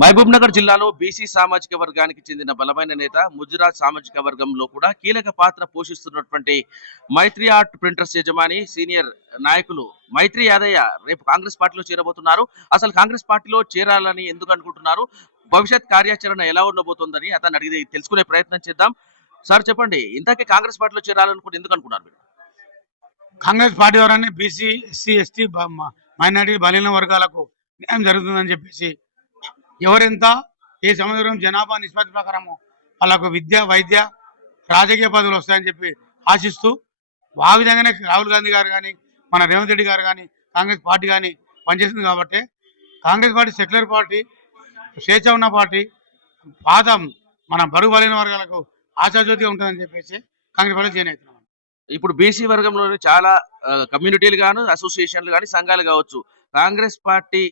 మహబూబ్ నగర్ జిల్లాలో బీసీ సామాజిక వర్గానికి చెందిన బలమైన నేత ముజరాజ్ సామాజిక వర్గంలో కూడా కీలక పాత్ర పోషిస్తున్నటువంటి మైత్రి ఆర్ట్ ప్రింటర్స్ యజమాని సీనియర్ నాయకులు మైత్రి యాదయ్య రేపు కాంగ్రెస్ పార్టీలో చేరబోతున్నారు. అసలు కాంగ్రెస్ పార్టీలో చేరాలని ఎందుకు అనుకుంటున్నారు? భవిష్యత్ కార్యాచరణ ఎలా ఉండబోతోందని అతను అడిగి తెలుసుకునే ప్రయత్నం చేద్దాం. సార్ చెప్పండి ఇంతకీ కాంగ్రెస్ పార్టీలో చేరాలనుకుంటే ఎందుకు అనుకున్నారు మీరు? కాంగ్రెస్ పార్టీ ద్వారానే బీసీ ఎస్సీ ఎస్టీ మైనారిటీ బలహీన వర్గాలకు న్యాయం జరుగుతుందని చెప్పేసి ఎవరెంత? ఏ సంవత్సరం జనాభా నిష్పత్తి ప్రకారము వాళ్ళకు విద్య వైద్య రాజకీయ పదవులు వస్తాయని చెప్పి ఆశిస్తూ ఆ విధంగానే రాహుల్ గాంధీ గారు కానీ మన రేవంత్ రెడ్డి గారు కానీ కాంగ్రెస్ పార్టీ కానీ పనిచేస్తుంది కాబట్టి కాంగ్రెస్ పార్టీ సెక్యులర్ పార్టీ స్వేచ్ఛ ఉన్న పార్టీ పాత మన బరువు బలైన వర్గాలకు ఆశాజ్యోతిగా ఉంటుందని చెప్పేసి కాంగ్రెస్ పార్టీ జాయిన్ అవుతున్నాం. ఇప్పుడు బీసీ వర్గంలోని చాలా కమ్యూనిటీలు గాను అసోసియేషన్లు కానీ సంఘాలు కావచ్చు కాంగ్రెస్ పార్టీ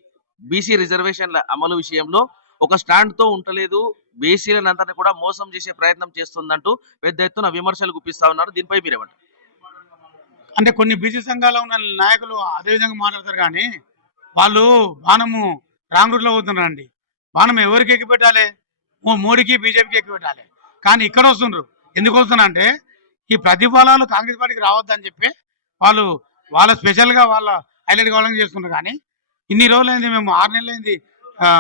బీసీ రిజర్వేషన్ల అమలు విషయంలో ఒక స్టాండ్తో ఉండలేదు. ఉంటలేదు బీసీలను అందరినీ కూడా మోసం చేసే ప్రయత్నం చేస్తుందంటూ పెద్ద ఎత్తున విమర్శలు గుప్పిస్తా ఉన్నారు. దీనిపై మీరేమంటారు? అంటే కొన్ని బీసీ సంఘాల్లో ఉన్న నాయకులు అదే విధంగా మాట్లాడతారు కానీ వాళ్ళు బాణము రాంగ్ రూట్లో పోతున్నారండి. బాణం ఎవరికి ఎక్కిపెట్టాలి మోడీకి బీజేపీకి ఎక్కిపెట్టాలి కానీ ఇక్కడ వస్తుండ్రు. ఎందుకు వస్తున్నా అంటే ఈ ప్రతిఫలాలు కాంగ్రెస్ పార్టీకి రావద్దని చెప్పి వాళ్ళు వాళ్ళ స్పెషల్గా వాళ్ళ హైలైట్ కావాలని చేస్తున్నారు కానీ ఇన్ని రోజులైంది మేము ఆరు నెలలైంది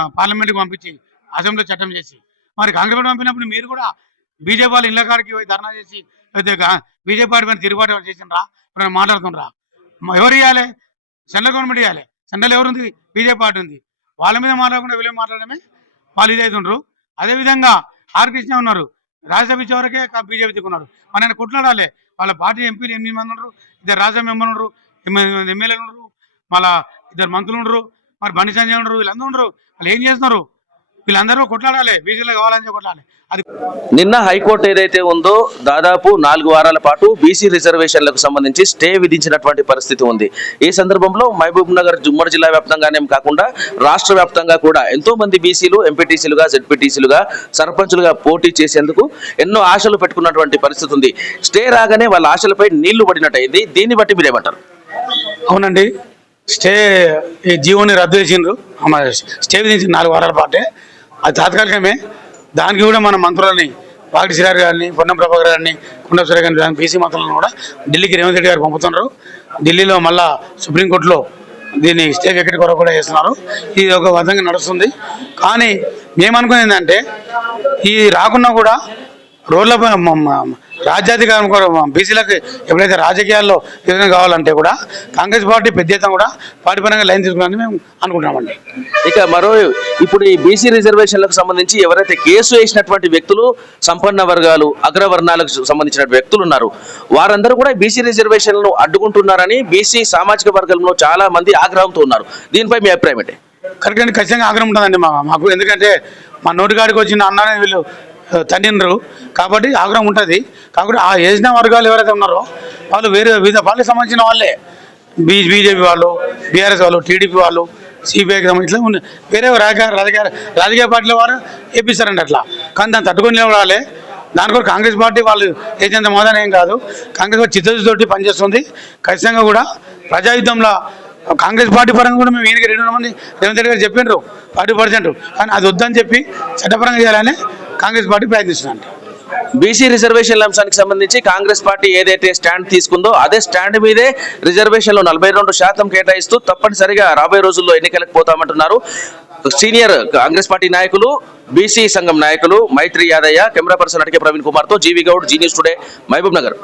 పార్లమెంట్కి పంపించి అసెంబ్లీ చట్టం చేసి. మరి కాంగ్రెస్ పంపినప్పుడు మీరు కూడా బీజేపీ వాళ్ళ ఇళ్ళ కాడికి పోయి ధర్నా చేసి లేకపోతే బీజేపీ పార్టీ పైన తిరుగుబాటు చేసినరా ఇప్పుడు మాట్లాడుతుండ్రా? ఎవరు ఇవ్వాలి సెంట్రల్ గవర్నమెంట్ ఇవ్వాలి సెంట్రల్ ఎవరుంది బీజేపీ పార్టీ ఉంది. వాళ్ళ మీద మాట్లాడకుండా వీళ్ళు మాట్లాడమే వాళ్ళు ఇదవుతుండ్రు అదేవిధంగా ఆర్ కృష్ణ ఉన్నారు. రాజ్యసభ చివరకే వరకే బీజేపీ దిక్కున్నారు. మన ఆయన కొట్లాడాలి. వాళ్ళ పార్టీ ఎంపీలు ఎనిమిది మంది ఉన్నారు. ఇద్దరు రాజ్యసభ మెంబర్లు ఉన్నారు. ఎమ్మె- ఎమ్మెల్యేలు ఉన్నారు. మళ్ళీ ఇద్దరు మంత్రులు ఉండరు మరి బండి సంజయ్ ఉండరు వీళ్ళందరూ ఉండరు. వాళ్ళు ఏం చేస్తున్నారు? వీళ్ళందరూ కొట్లాడాలి బీజేపీలో కావాలని కొట్లాడాలి. అది నిన్న హైకోర్టు ఏదైతే ఉందో దాదాపు నాలుగు వారాల పాటు బీసీ రిజర్వేషన్లకు సంబంధించి స్టే విధించినటువంటి పరిస్థితి ఉంది. ఈ సందర్భంలో మహబూబ్ నగర్ ఉమ్మడి జిల్లా వ్యాప్తంగానే కాకుండా రాష్ట్ర వ్యాప్తంగా కూడా ఎంతో మంది బీసీలు ఎంపీటీసీలుగా జెడ్పీటీసీలుగా సర్పంచులుగా పోటీ చేసేందుకు ఎన్నో ఆశలు పెట్టుకున్నటువంటి పరిస్థితి ఉంది. స్టే రాగానే వాళ్ళ ఆశలపై నీళ్ళు పడినట్టయింది. దీన్ని బట్టి మీరేమంటారు? అవునండి. స్టే ఈ జీవోని రద్దు చేసిండ్రు. స్టే విధించింది నాలుగు వారాల పాటే. అది తాత్కాలికమే. దానికి కూడా మన మంత్రులని వాటి శ్రీరారు గారిని పొన్నం ప్రభాకర్ గారిని కుండ గారిని దాని బీసీ మంత్రులను కూడా ఢిల్లీకి రేవంత్ రెడ్డి గారు పంపుతున్నారు. ఢిల్లీలో మళ్ళా సుప్రీంకోర్టులో దీన్ని స్టే వికెట్ కొరకు కూడా చేస్తున్నారు. ఇది ఒక విధంగా నడుస్తుంది. కానీ మేమనుకునేది అంటే ఈ రాకున్నా కూడా రోడ్లపై రాజ్యాధికారం కొరకు బీసీలకు ఎప్పుడైతే రాజకీయాల్లో ఏదైనా కావాలంటే కూడా కాంగ్రెస్ పార్టీ పెద్ద ఎత్తున కూడా పార్టీ పరంగా లైన్ తీసుకున్నారని మేము అనుకుంటున్నామండి. ఇక మరో ఇప్పుడు ఈ బీసీ రిజర్వేషన్లకు సంబంధించి ఎవరైతే కేసు వేసినటువంటి వ్యక్తులు సంపన్న వర్గాలు అగ్రవర్ణాలకు సంబంధించిన వ్యక్తులు ఉన్నారు వారందరూ కూడా బీసీ రిజర్వేషన్లను అడ్డుకుంటున్నారని బీసీ సామాజిక వర్గంలో చాలా మంది ఆగ్రహంతో ఉన్నారు. దీనిపై మీ అభిప్రాయం ఏంటి? కరెక్ట్ అండి ఖచ్చితంగా ఆగ్రహం ఉంటుందండి మా మాకు ఎందుకంటే మా నోటికాడికి వచ్చిన అన్నారని వీళ్ళు ఆ, కాబట్టి ఆగ్రహం ఉంటుంది. కాబట్టి ఆ వేసిన వర్గాలు ఎవరైతే ఉన్నారో వాళ్ళు వేరే వివిధ పార్టీకి సంబంధించిన వాళ్ళే. బీ బీజేపీ వాళ్ళు బీఆర్ఎస్ వాళ్ళు టీడీపీ వాళ్ళు సిపిఐకి సంబంధించిన ఉన్న- వేరే రాజకీయ రాజకీయ రాజకీయ పార్టీల వారు వేపిస్తారండి అట్లా. కానీ దాన్ని తట్టుకొని నిలబడాలి. దాని కూడా కాంగ్రెస్ పార్టీ వాళ్ళు ఏజెంత మోదన ఏం కాదు. కాంగ్రెస్ పార్టీ చిత్తశుద్ధితోటి పనిచేస్తుంది. ఖచ్చితంగా కూడా ప్రజాయుద్ధంలో కాంగ్రెస్ పార్టీ పరంగా కూడా మేము ఈయనకి రెండు మంది రేవంత్ రెడ్డి గారు చెప్పిండ్రు ఫార్టీ పర్సెంట్. కానీ అది వద్దని చెప్పి చట్టపరంగా చేయాలని కాంగ్రెస్ పార్టీ ప్రయత్నిస్తుంది బీసీ రిజర్వేషన్ల అంశానికి సంబంధించి కాంగ్రెస్ పార్టీ ఏదైతే స్టాండ్ తీసుకుందో అదే స్టాండ్ మీదే రిజర్వేషన్లు నలభై రెండు శాతం కేటాయిస్తూ తప్పనిసరిగా రాబోయే రోజుల్లో ఎన్నికలకు పోతామంటున్నారు. సీనియర్ కాంగ్రెస్ పార్టీ నాయకులు బీసీ సంఘం నాయకులు మైత్రి యాదయ్య కెమెరా పర్సన్ అడిగే ప్రవీణ్ కుమార్తో GV Goud Zee news today Mahabubnagar.